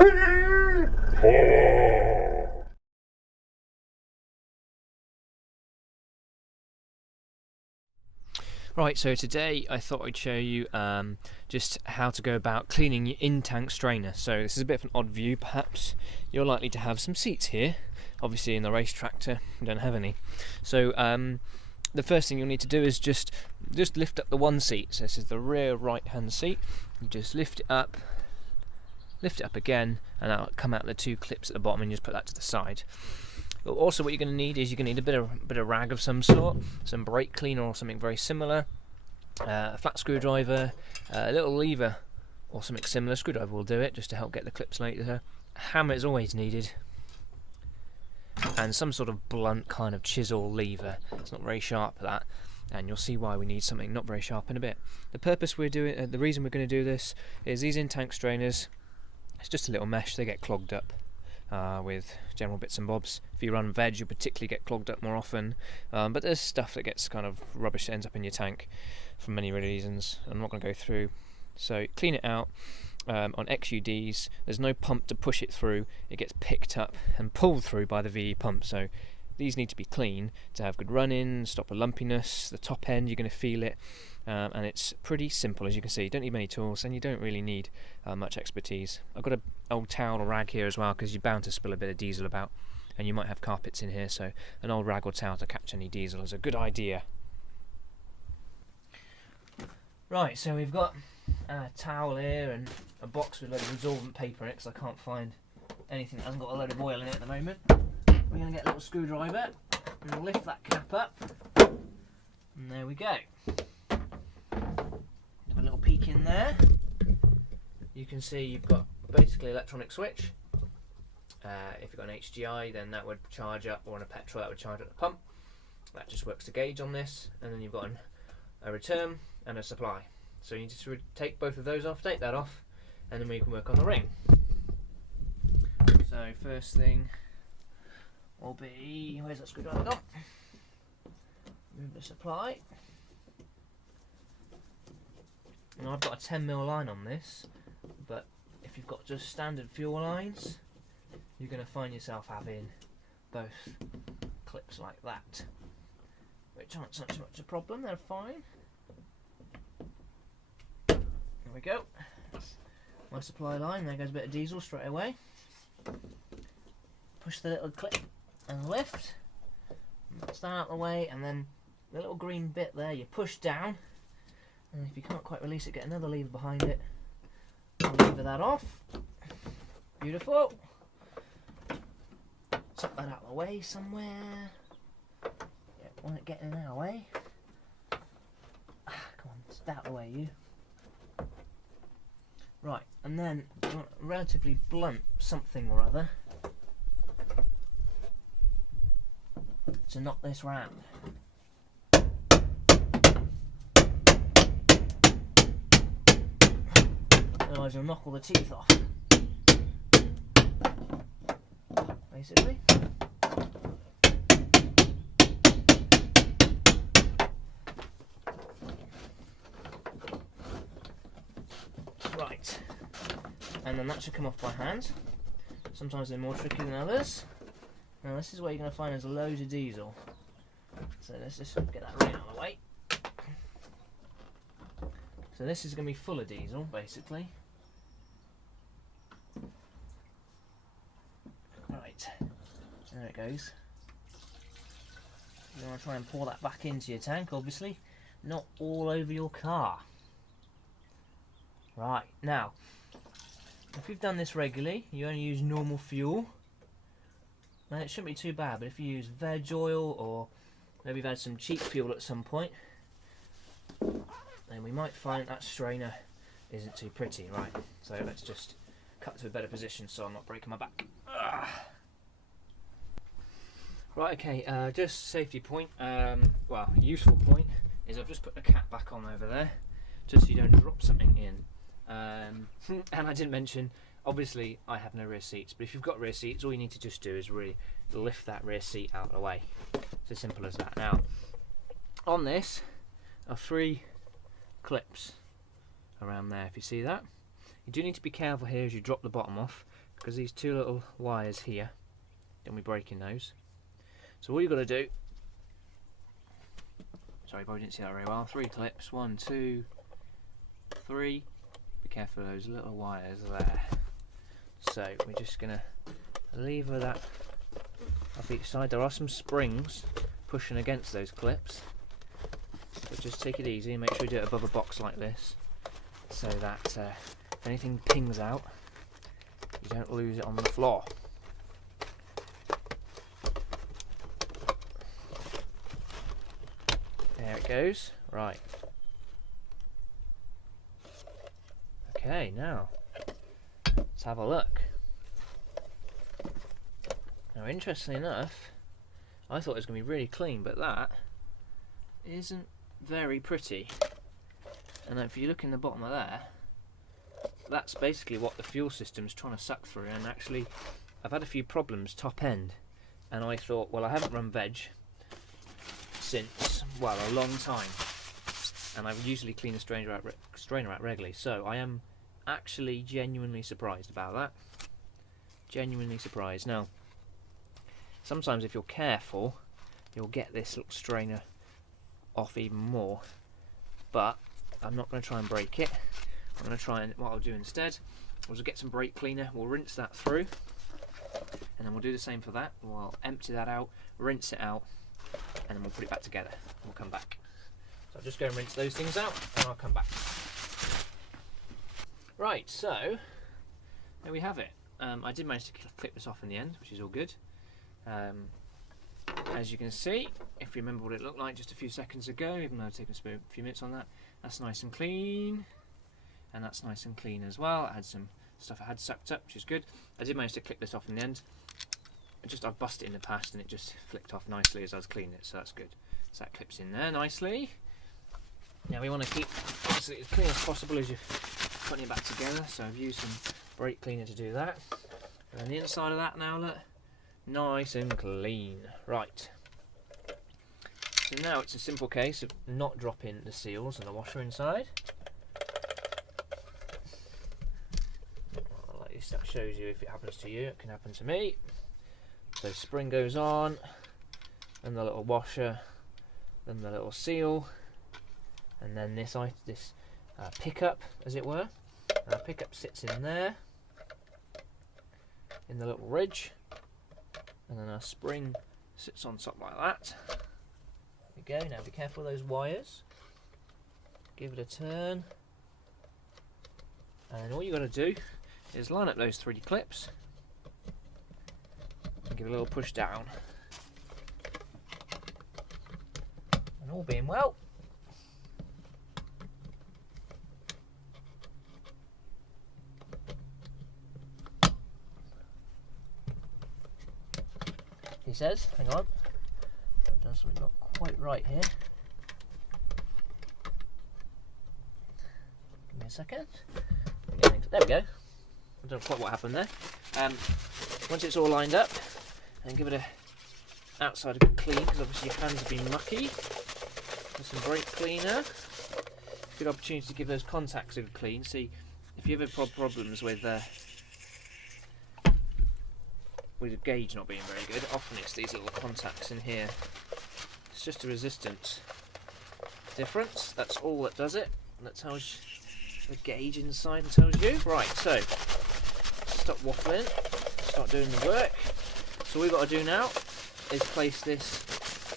Right, so today I thought I'd show you just how to go about cleaning your in-tank strainer. So this is a bit of an odd view perhaps. You're likely to have some seats here. Obviously in the Racetractor we don't have any. So the first thing you'll need to do is just lift up the one seat. So this is the rear right hand seat. You just lift it up again, and that'll come out the two clips at the bottom, and you just put that to the side. Also, what you're going to need is a bit of rag of some sort, some brake cleaner or something very similar, a flat screwdriver, a little lever or something similar. Screwdriver will do it just to help get the clips later. A hammer is always needed, and some sort of blunt kind of chisel lever. It's not very sharp, that, and you'll see why we need something not very sharp in a bit. The reason we're going to do this is these in-tank strainers. It's just a little mesh. They get clogged up with general bits and bobs. If you run veg, you'll particularly get clogged up more often, but there's stuff that gets kind of rubbish that ends up in your tank for many reasons. I'm not going to go through. So clean it out. On XUDs, there's no pump to push it through. It gets picked up and pulled through by the VE pump. So these need to be clean to have good run-in, stop the lumpiness. The top end, you're going to feel it, and it's pretty simple, as you can see. You don't need many tools, and you don't really need much expertise. I've got an old towel or rag here as well, because you're bound to spill a bit of diesel about, and you might have carpets in here, so an old rag or towel to catch any diesel is a good idea. Right, so we've got a towel here and a box with a load of absorbent paper in it, because I can't find anything that hasn't got a load of oil in it at the moment. We're going to get a little screwdriver and lift that cap up, and there we go. A little peek in there. You can see you've got basically electronic switch. If you've got an HDI, then that would charge up, or on a petrol that would charge up the pump. That just works to gauge on this, and then you've got a return and a supply. So you just take both of those off, take that off, and then we can work on the ring. So first thing will be, where's that screwdriver gone? Move the supply. Now I've got a 10mm line on this, but if you've got just standard fuel lines, you're going to find yourself having both clips like that, which aren't such much a problem. They're fine. There we go. My supply line. There goes a bit of diesel straight away. Push the little clip and lift. Stand out of the way, and then the little green bit there you push down, and if you can't quite release it, get another lever behind it. I'll lever that off. Beautiful. Tuck that out of the way somewhere. Yeah, want it getting in our way. Come on, stay out of the way, you. Right, and then you want a relatively blunt something or other to knock this round. Otherwise you'll knock all the teeth off, basically. Right, and then that should come off by hand. Sometimes they're more tricky than others. Now this is where you're going to find there's loads of diesel. So let's just get that ring out of the way. So this is going to be full of diesel, basically. Right, there it goes. You want to try and pour that back into your tank, obviously. Not all over your car. Right, now, if you've done this regularly, you only use normal fuel, then it shouldn't be too bad. But if you use veg oil, or maybe you've had some cheap fuel at some point, then we might find that strainer isn't too pretty. Right, so let's just cut to a better position so I'm not breaking my back. Ugh. Right, okay, just safety point, well, useful point is I've just put the cap back on over there, just so you don't drop something in. And I didn't mention, obviously I have no rear seats, but if you've got rear seats, all you need to just do is really lift that rear seat out of the way. It's as simple as that. Now, on this are 3 clips around there, if you see that. You do need to be careful here as you drop the bottom off, because these two little wires here, don't be breaking those. So all you've got to do, sorry, probably didn't see that very well. 3 clips, 1, 2, 3. Be careful of those little wires there. So we're just going to lever that off each side. There are some springs pushing against those clips, but just take it easy and make sure you do it above a box like this, so that if anything pings out, you don't lose it on the floor. There it goes. Right. Okay, now let's have a look. Now, interestingly enough, I thought it was going to be really clean, but that isn't very pretty. And if you look in the bottom of there, that's basically what the fuel system's trying to suck through. And actually, I've had a few problems top end, and I thought, well, I haven't run veg since, well, a long time, and I usually clean a strainer out regularly, so I am actually genuinely surprised about that. Genuinely surprised. Now, sometimes if you're careful, you'll get this little strainer off even more, but I'm not going to try and break it. I'm going to try and, what I'll do instead is get some brake cleaner, we'll rinse that through, and then we'll do the same for that. We'll empty that out, rinse it out, and then we'll put it back together. We'll come back. So I'll just go and rinse those things out, and I'll come back. Right, so there we have it. I did manage to clip this off in the end, which is all good. As you can see, if you remember what it looked like just a few seconds ago, even though I've taken a few minutes on that, that's nice and clean, and that's nice and clean as well. I had some stuff I had sucked up, which is good. I did manage to clip this off in the end. I've busted it in the past and it just flicked off nicely as I was cleaning it, so that's good. So that clips in there nicely. Now we want to keep obviously as clean as possible as you're putting it back together, so I've used some brake cleaner to do that. And then the inside of that now, look, nice and clean. Right. So now it's a simple case of not dropping the seals and the washer inside. Like this, that shows you if it happens to you, it can happen to me. So spring goes on, and the little washer, then the little seal, and then this pickup, as it were. And our pickup sits in there, in the little ridge, and then our spring sits on top like that. There we go. Now be careful of those wires. Give it a turn, and then all you got to do is line up those 3 clips. Give it a little push down, and all being well, he says, hang on, I've done something not quite right here. Give me a second. There we go. I don't know quite what happened there. Once it's all lined up, and give it a outside a good clean, because obviously your hands have been mucky. With some brake cleaner. Good opportunity to give those contacts a good clean. See, if you ever have problems with the gauge not being very good, often it's these little contacts in here. It's just a resistance difference. That's all that does it. That tells the gauge inside and tells you. Right, so stop waffling. Start doing the work. So all we've got to do now is place this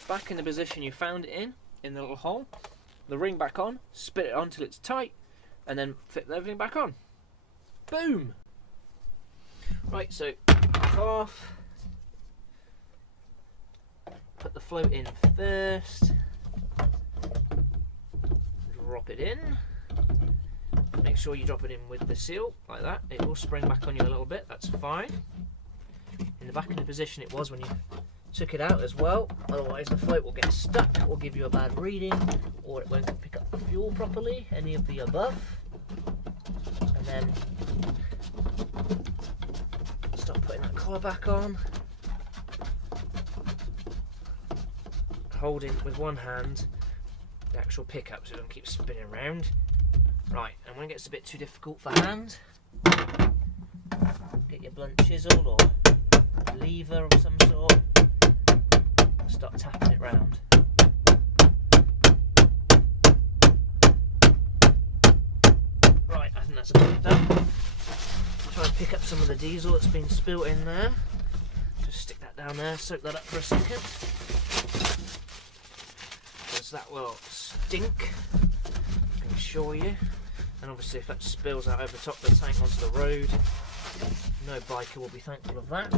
back in the position you found it in the little hole, the ring back on, spit it on till it's tight, and then fit everything back on. Boom! Right, so back off. Put the float in first. Drop it in. Make sure you drop it in with the seal, like that. It will spring back on you a little bit, that's fine. In the back of the position it was when you took it out as well, otherwise the float will get stuck or give you a bad reading, or it won't pick up the fuel properly, any of the above. And then start putting that collar back on, holding with one hand the actual pickup so it doesn't keep spinning around. Right, and when it gets a bit too difficult for hand, get your your blunt chisel or lever of some sort. Start tapping it round. Right, I think that's about done. Try and pick up some of the diesel that's been spilt in there. Just stick that down there, soak that up for a second. Because that will stink, I can assure you. And obviously if that spills out over the top of the tank onto the road, no biker will be thankful of that.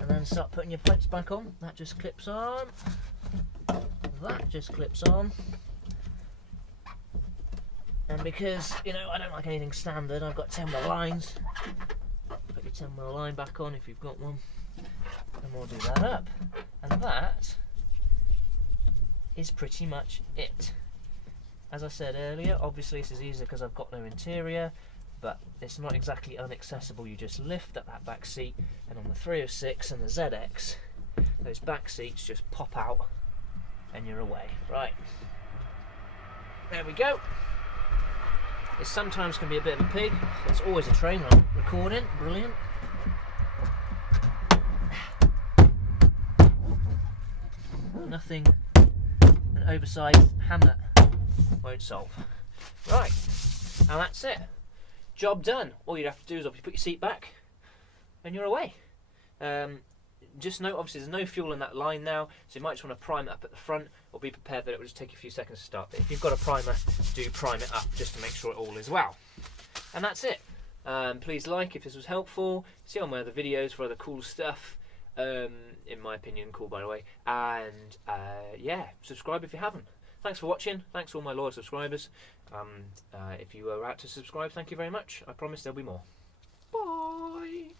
And then start putting your plates back on. That just clips on. That just clips on. And because, you know, I don't like anything standard, I've got 10mm lines. Put your 10mm line back on if you've got one. And we'll do that up. And that is pretty much it. As I said earlier, obviously this is easier because I've got no interior, but it's not exactly inaccessible. You just lift up that back seat, and on the 306 and the ZX, those back seats just pop out and you're away. Right, there we go. It sometimes can be a bit of a pig. It's always a train I'm recording. Brilliant. Nothing an oversized hammer won't solve. Right, and that's it. Job done. All you have to do is obviously put your seat back and you're away. Just note, obviously there's no fuel in that line now, so you might just want to prime it up at the front, or be prepared that it will just take you a few seconds to start. But if you've got a primer, do prime it up just to make sure it all is well. And that's it. Please like if this was helpful. See on my other videos for other cool stuff. In my opinion, cool by the way. And yeah, subscribe if you haven't. Thanks for watching. Thanks to all my loyal subscribers. If you are out to subscribe, thank you very much. I promise there'll be more. Bye.